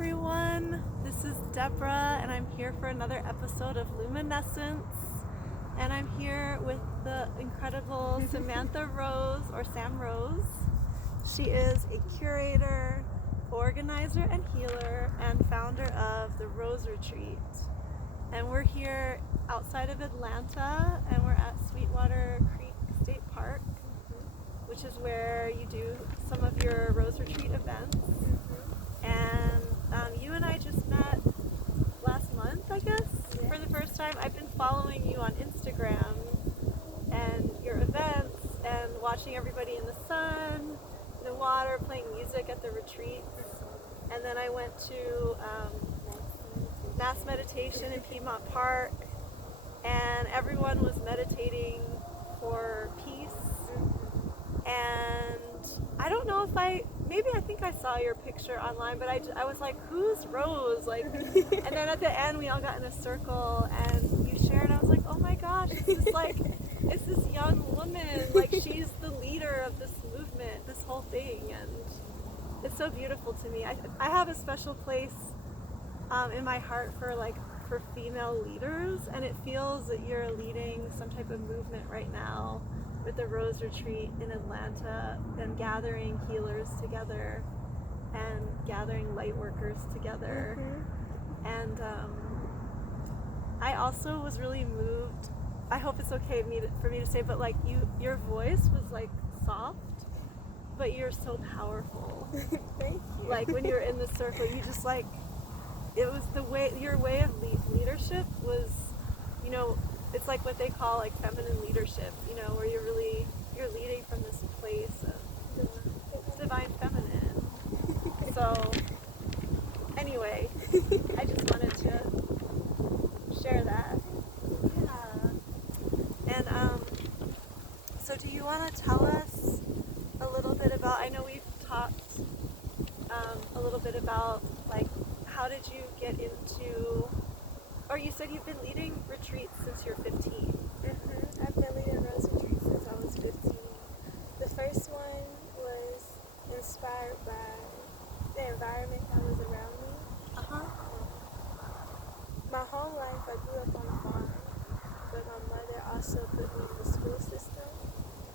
everyone. This is Debra, and I'm here for another episode of Luminescence. And I'm here with the incredible Samantha Rose, or Sam Rose. She is a curator, organizer, and healer, and founder of the Rose Retreat. And we're here outside of Atlanta, and we're at Sweetwater Creek State Park, which is where you do some of your Rose Retreat events. And you and I just met last month, I guess, for the first time. I've been following you on Instagram and your events and watching everybody in the sun, in the water, playing music at the retreats. And then I went to mass meditation in Piedmont Park, and everyone was meditating for peace. And I don't know if I think I saw your picture online, but I was like, who's Rose? Like, and then at the end we all got in a circle and you shared. I was like, oh my gosh, it's this young woman. Like, she's the leader of this movement, this whole thing, and it's so beautiful to me. I have a special place in my heart for female leaders, and it feels that you're leading some type of movement right now with the Rose Retreat in Atlanta, and gathering healers together and gathering light workers together. And I also was really moved. I hope it's okay for me to say, but like your voice was like soft, but you're so powerful. Thank you. Like when you're in the circle, you just like, it was your way of leadership was, you know, it's like what they call like feminine leadership, you know, where you're leading from this place of divine feminine. So anyway, I just wanted to share that. Yeah. And so do you want to tell us a little bit about, I know we've talked a little bit about like, how did you get into, or you said you've been leading retreats since you're 15. I've been leading Rose Retreats since I was 15. The first one was inspired by the environment that was around me. My whole life I grew up on a farm, but my mother also put me in the school system,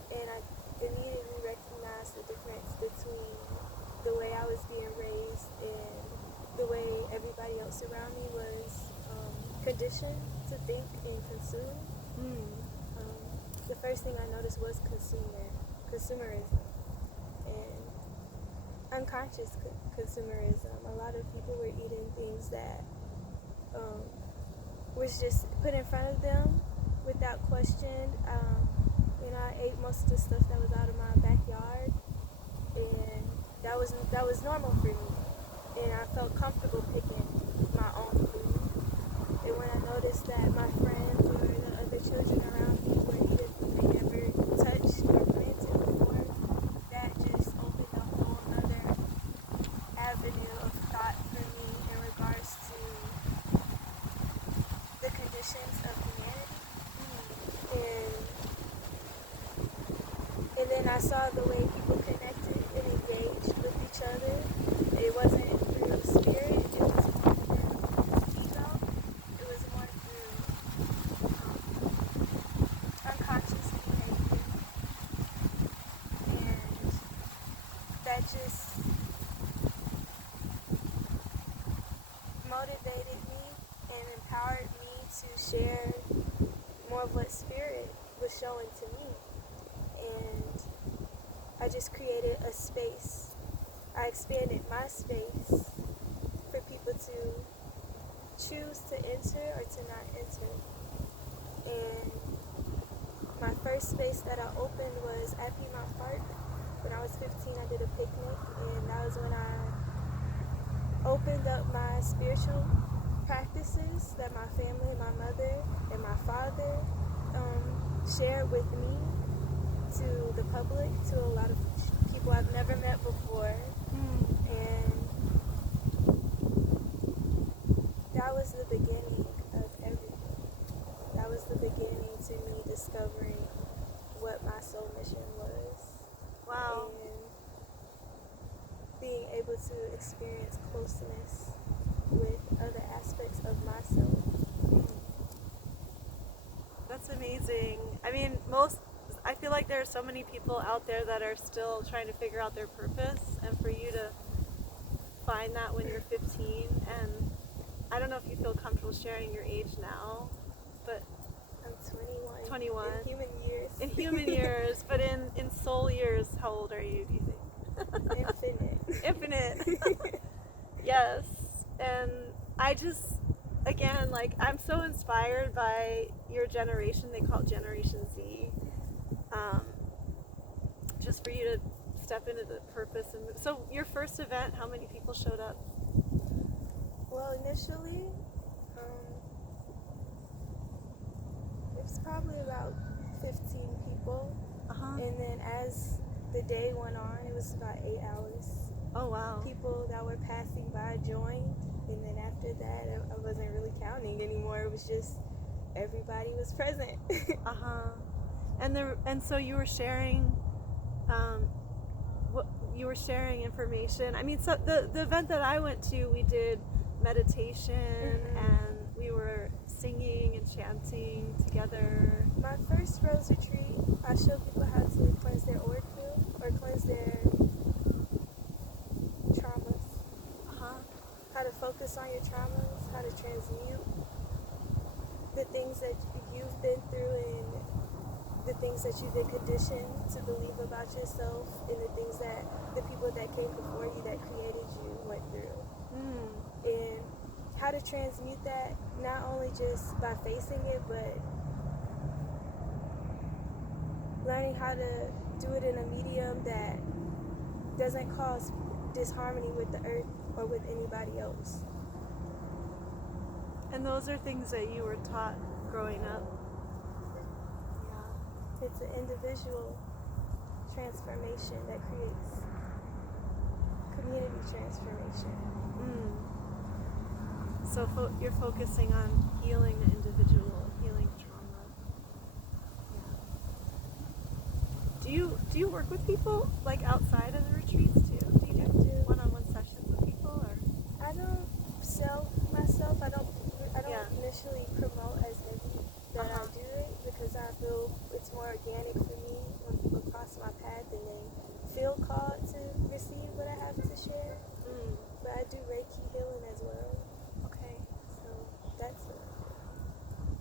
and I immediately recognized the difference between the way I was being raised and the way everybody else around me was conditioned to think and consume. The first thing I noticed was consumerism, and unconscious consumerism. A lot of people were eating things that was just put in front of them without question. I ate most of the stuff that was out of my backyard, and that was normal for me, and I felt comfortable picking my own food. And when I noticed that my friends or the other children around me were eating food they never touched or planted before, that just opened a whole other avenue of thought for me in regards to the conditions of humanity. And then I saw the way people connected and engaged with each other. It wasn't through spirit, it was more through ego. It was more through unconscious behavior. And that just motivated me and empowered me to share more of what spirit was showing to me. And I just created a space. I expanded my space for people to choose to enter or to not enter. And my first space that I opened was at Piedmont Park. When I was 15, I did a picnic, and that was when I opened up my spiritual practices that my family, my mother, and my father shared with me to the public, to a lot of people I've never met before. And that was the beginning of everything. That was the beginning to me discovering what my soul mission was. Wow. And being able to experience closeness with other aspects of myself. That's amazing. I mean, I feel like there are so many people out there that are still trying to figure out their purpose, and for you to find that when you're 15, and I don't know if you feel comfortable sharing your age now, but I'm 21. 21. In human years. In human years, but in soul years, how old are you, do you think? Infinite. Infinite. Yes. And I just, again, like, I'm so inspired by your generation. They call it Generation Z. Just for you to step into the purpose. And so your first event, how many people showed up? Well, initially, it was probably about 15 people. Uh-huh. And then as the day went on, it was about 8 hours. Oh, wow. People that were passing by joined, and then after that, I wasn't really counting anymore. It was just everybody was present. Uh-huh. And so you were sharing, you were sharing information. I mean, so the event that I went to, we did meditation, and we were singing and chanting together. My first Rose retreat, I showed people how to cleanse their auric field or cleanse their traumas. Uh-huh. How to focus on your traumas, how to transmute the things that you've been through and the things that you've been conditioned to believe about yourself, and the things that the people that came before you that created you went through. And how to transmute that, not only just by facing it, but learning how to do it in a medium that doesn't cause disharmony with the earth or with anybody else. And those are things that you were taught growing up. It's an individual transformation that creates community transformation. So you're focusing on healing the individual, healing trauma. Yeah. Do you work with people like outside of the retreats too? Do you do one-on-one sessions with people, or? I don't sell myself. I don't initially promote as heavy that I do it, because I feel it's more organic for me when people cross my path and they feel called to receive what I have to share. But I do Reiki healing as well. Okay. So that's it.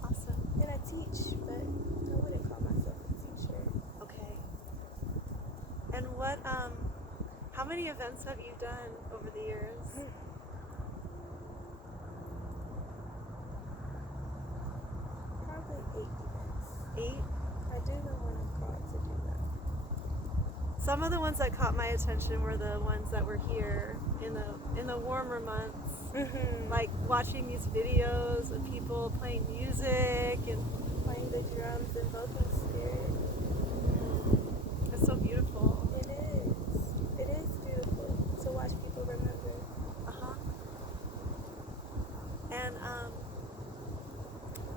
Awesome. And I teach, but I wouldn't call myself a teacher. Okay. And how many events have you done over the years? Probably 8 events. 8? I do know when I'm called to do that. Some of the ones that caught my attention were the ones that were here in the warmer months. Like watching these videos of people playing music and playing the drums, invoking spirit. It's so beautiful. It is. It is beautiful to watch people remember. And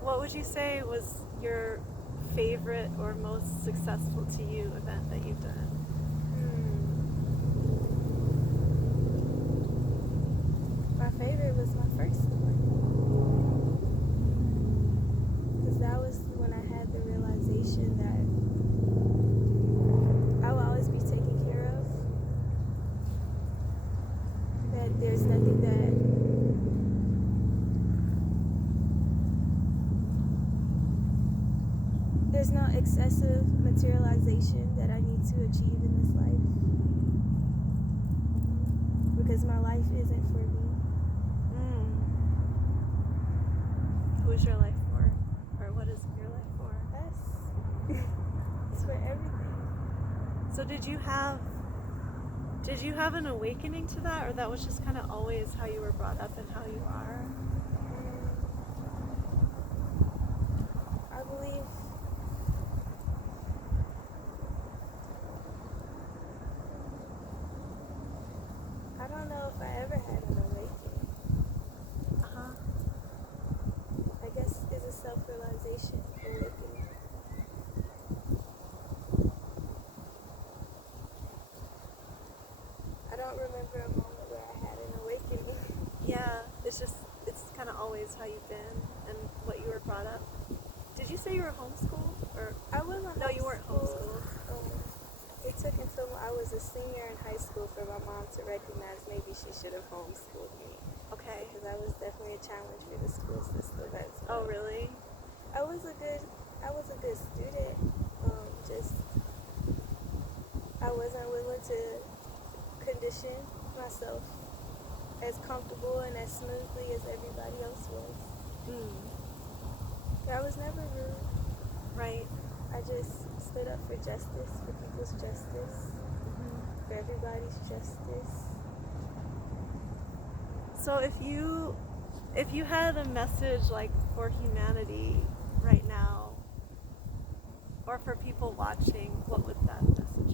what would you say was your favorite or most successful to you event that you've done? My favorite was my first one, because that was when I had the realization that I will always be taken care of, that there's nothing there's no excessive materialization that I need to achieve in this life, because my life isn't for me. Who is your life for? Or what is your life for? Us. It's for everything. So did you have an awakening to that, or that was just kind of always how you were brought up and how you are? I believe I don't know if I ever had an awakening. I guess it's a self-realization awakening. I don't remember a moment where I say you were homeschooled? Or I wasn't no, you weren't homeschooled. It took until I was a senior in high school for my mom to recognize maybe she should have homeschooled me. Okay. Because I was definitely a challenge for the school system. Oh, really? I was a good student. Just I wasn't willing to condition myself as comfortable and as smoothly as everybody else was. I was never rude. Right. I just stood up for justice, for people's justice, for everybody's justice. So if you had a message like for humanity right now, or for people watching, what would that message be?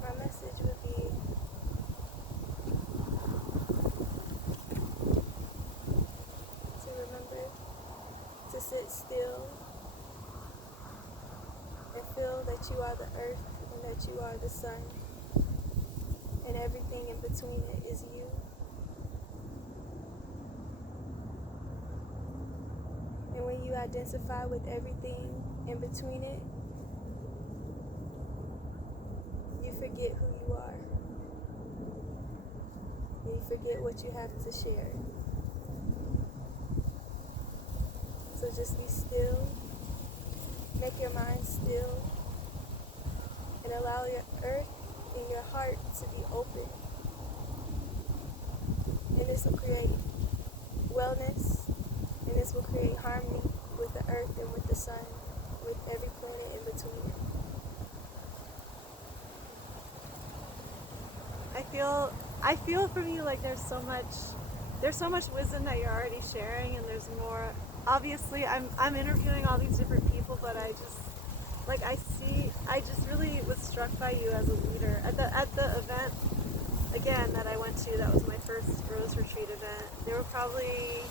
My message would be to remember to sit still and feel that you are the earth and that you are the sun, and everything in between it is you. And when you identify with everything in between it, you forget who you are. And you forget what you have to share. So just be still. Make your mind still. And allow your earth and your heart to be open. And this will create wellness. And this will create harmony with the earth and with the sun, with every planet in between. I feel for me like there's so much wisdom that you're already sharing, and there's more. Obviously, I'm interviewing all these different people, but I just really was struck by you as a leader at the event again that I went to. That was my first Rose Retreat event. There were probably,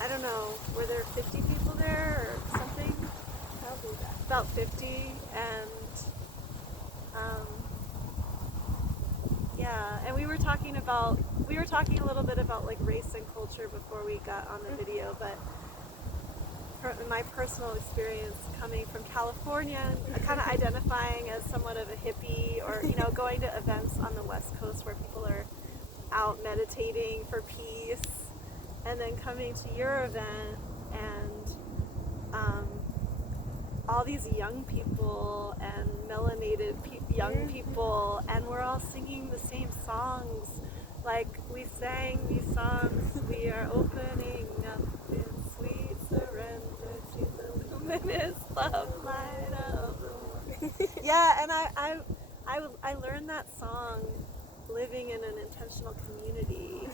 I don't know, were there 50 people there or something? Probably that. About 50, and yeah, and we were talking a little bit about like race and culture before we got on the video, but from my personal experience coming from California, kind of identifying as somewhat of a hippie, or going to events on the West Coast where people are out meditating for peace, and then coming to your event and all these young people and melanated young people, and we're all singing the same songs. Like we sang these songs, we are opening up in sweet surrender to the luminous love light of the world. Yeah, and I learned that song living in an intentional community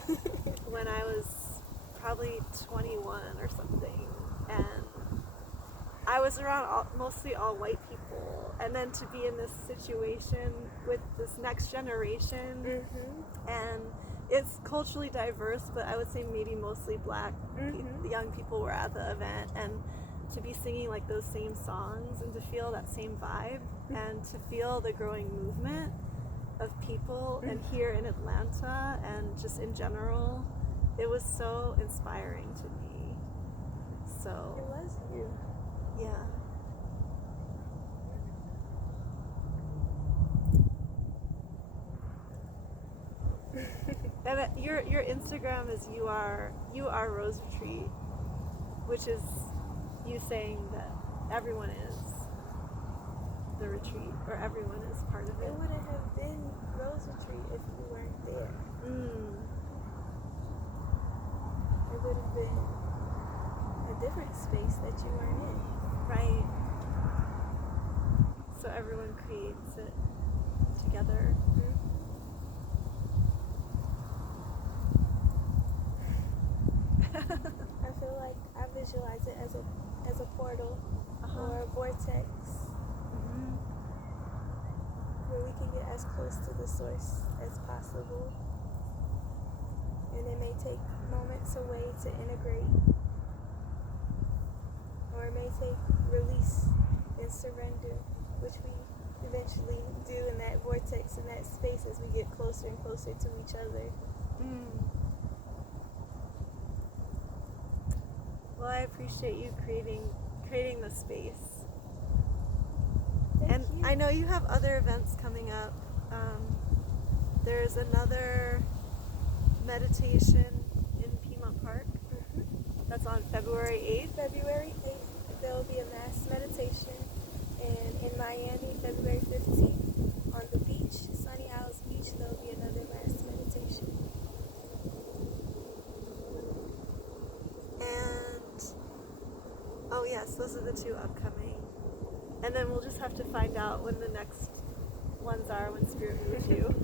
when I was probably 21 or something, and I was around mostly all white people, and then to be in this situation with this next generation, and it's culturally diverse, but I would say maybe mostly black young people were at the event, and to be singing like those same songs and to feel that same vibe and to feel the growing movement of people, and here in Atlanta and just in general, it was so inspiring to me. So it was you. Yeah. And your Instagram is you are Rose Retreat, which is you saying that everyone is the retreat, or everyone is part of it. It wouldn't have been Rose Retreat if you weren't there. It would have been a different space that you weren't in. Right. So everyone creates it together. I feel like I visualize it as a portal or a vortex where we can get as close to the source as possible. And it may take moments away to integrate, or it may take release and surrender, which we eventually do in that vortex, in that space, as we get closer and closer to each other. Well, I appreciate you creating the space. Thank And you. I know you have other events coming up. There's another meditation in Piedmont Park. That's on February 8th. February 8th, there will be a mass meditation. And in Miami, February 15th, on the beach, Sunny Isles Beach, there will be another mass meditation. And, oh yes, those are the two upcoming. And then we'll just have to find out when the next ones are, when Spirit moves you.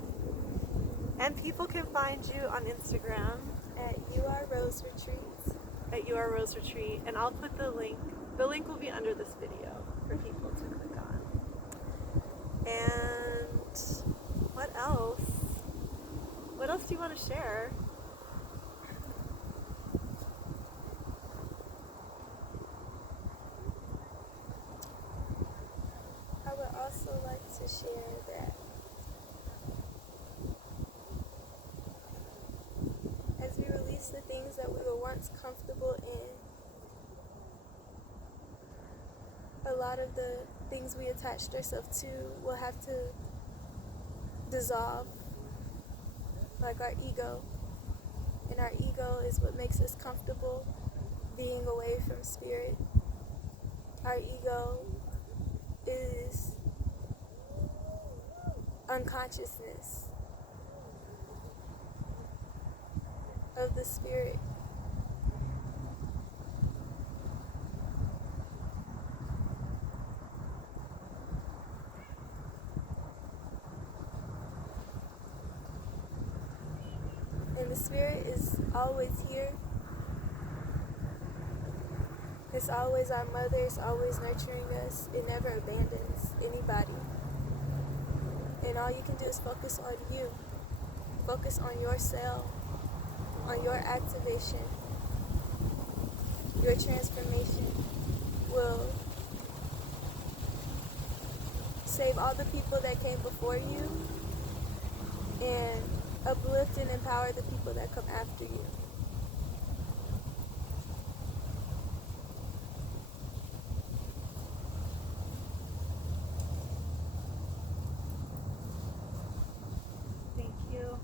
And people can find you on Instagram At UR Rose Retreats. at UR Rose Retreat, and I'll put the link. The link will be under this video for people to click on. And what else? What else do you want to share? I would also like to share that as we release the things that we were once comfortable in, a lot of the things we attached ourselves to will have to dissolve, like our ego. And our ego is what makes us comfortable being away from Spirit. Our ego is unconsciousness of the Spirit. And the Spirit is always here. It's always our mother. It's always nurturing us. It never abandons anybody. And all you can do is focus on you. Focus on your cell, on your activation. Your transformation will save all the people that came before you and uplift and empower the people that come after you. Thank you.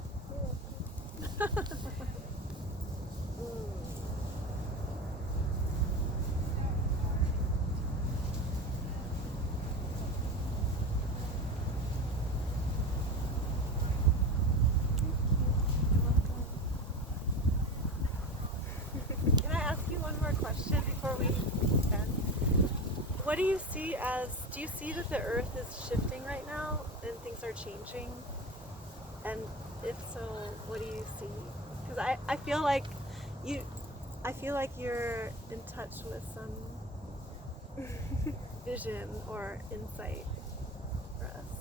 Can I ask you one more question before we end? What do you see that the earth is shifting right now and things are changing? And if so, what do you see? Because I feel like you're in touch with some vision or insight for us.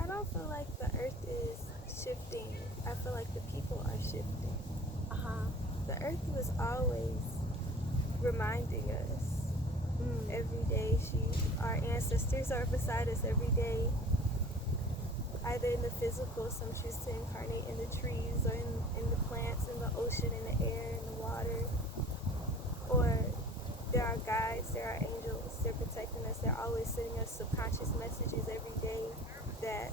I don't feel like the earth is shifting. I feel like the people are shifting. The earth was always reminding us every day. Our ancestors are beside us every day, either in the physical, some choose to incarnate in the trees or in the plants, in the ocean, in the air, in the water, or they're our guides, they're our angels, they're protecting us, they're always sending us subconscious messages every day that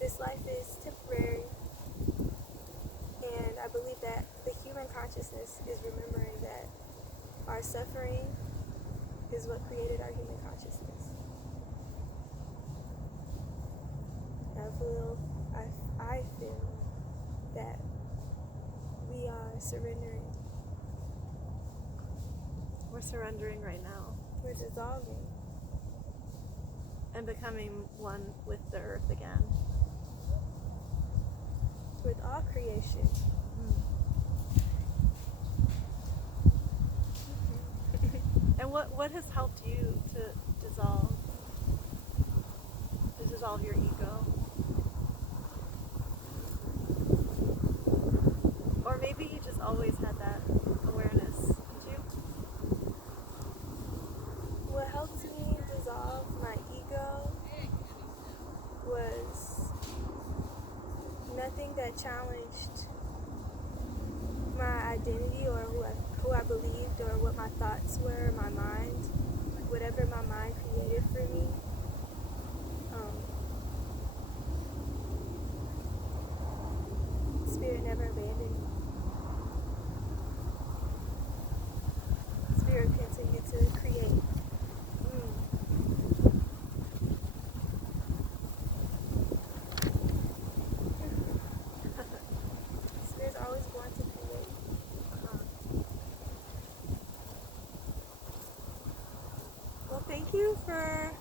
this life is temporary. And I believe that the human consciousness is remembering that our suffering is what created our human consciousness. I feel that we are surrendering. We're surrendering right now We're dissolving. and becoming one with the earth again. With all creation. And what has helped you to dissolve your ego? Or maybe you just always had that awareness, did my identity or who I believed or what my thoughts were, my mind, like whatever my mind created for me. Spirit never abandoned me. Spirit continued to create. Spirit's always going to create. Well, thank you for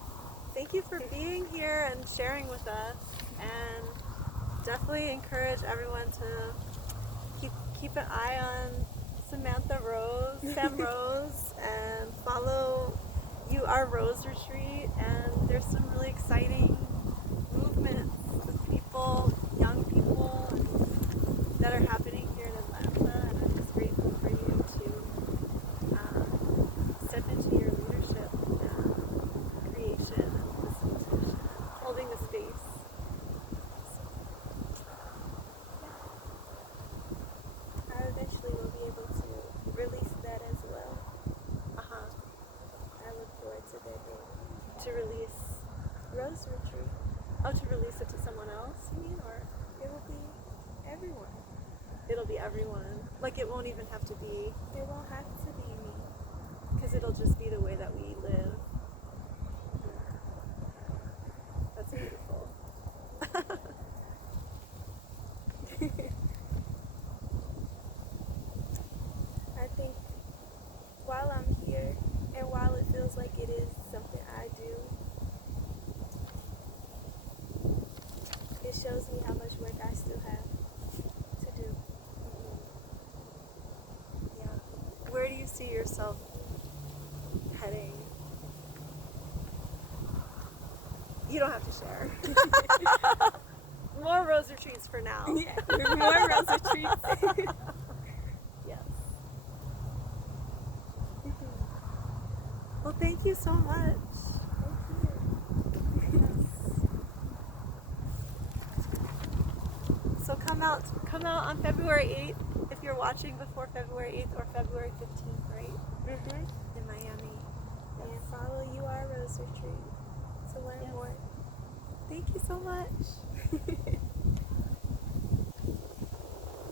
being here and sharing with us, and definitely encourage everyone to keep an eye on Samantha Rose, Sam Rose, and follow our Rose Retreat. And there's some really exciting movements with people, young people, that are happening here in Atlanta, and I'm just grateful for you to step into your leadership and creation and facilitation, holding the space. I eventually will be able to release that as well. I look forward to that day. To release, Rose Retreat. oh, to release it to someone else, you mean, or It will be everyone. it'll be everyone? Like, it won't even have to be, It won't have to be me. because it'll just be the way that we live. That's beautiful. I think while I'm here and while it feels like it is something I do, it shows me how much work I still have to do. Yeah. Where do you see yourself heading? You don't have to share. More Rose Retreats for now. Yeah, more Rose Retreats. Yes. Well, thank you so much. So come out on February 8th if you're watching before February 8th or February 15th, right? In Miami. And follow Rose Retreat to learn more. Thank you so much.